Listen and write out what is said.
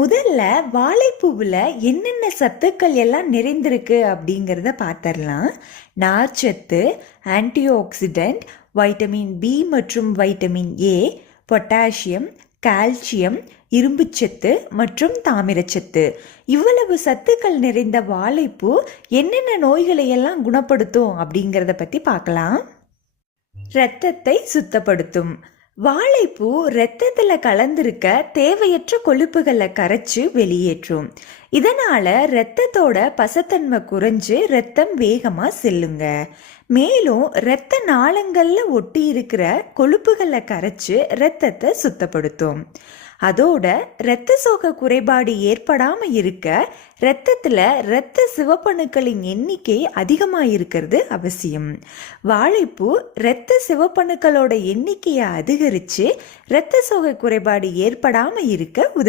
முதல்ல வாழைப்பூவில் என்னென்ன சத்துக்கள் எல்லாம் நிறைந்திருக்கு அப்படிங்கிறத பார்த்துடலாம். நார்ச்சத்து, ஆன்டிஆக்சிடென்ட், வைட்டமின் பி மற்றும் வைட்டமின் ஏ, பொட்டாசியம், கால்சியம், இரும்புச்சத்து மற்றும் தாமிரச்சத்து. இவ்வளவு சத்துக்கள் நிறைந்த வாழைப்பூ என்னென்ன நோய்களை எல்லாம் குணப்படுத்தும் அப்படிங்கிறத பற்றி பார்க்கலாம். இரத்தத்தை சுத்தப்படுத்தும். வாழைப்பூ இரத்தத்தில் கலந்திருக்க தேவையற்ற கொழுப்புகளை கரைச்சு வெளியேற்றும். இதனால இரத்தத்தோட பசத்தன்மை குறைஞ்சு இரத்தம் வேகமாக செல்லுங்க. மேலும் இரத்த நாளங்கள்ல ஒட்டி இருக்கிற கொழுப்புகளை கரைச்சு இரத்தத்தை சுத்தப்படுத்தும். அதோட இரத்த சோகை குறைபாடு ஏற்படாமல் இருக்க இரத்தத்தில் இரத்த சிவப்பணுக்களின் எண்ணிக்கை அதிகமாக இருக்கிறது அவசியம். வாழைப்பூ இரத்த சிவப்பணுக்களோட எண்ணிக்கையை அதிகரித்து இரத்த சோகை குறைபாடு ஏற்படாமல் இருக்க உதவி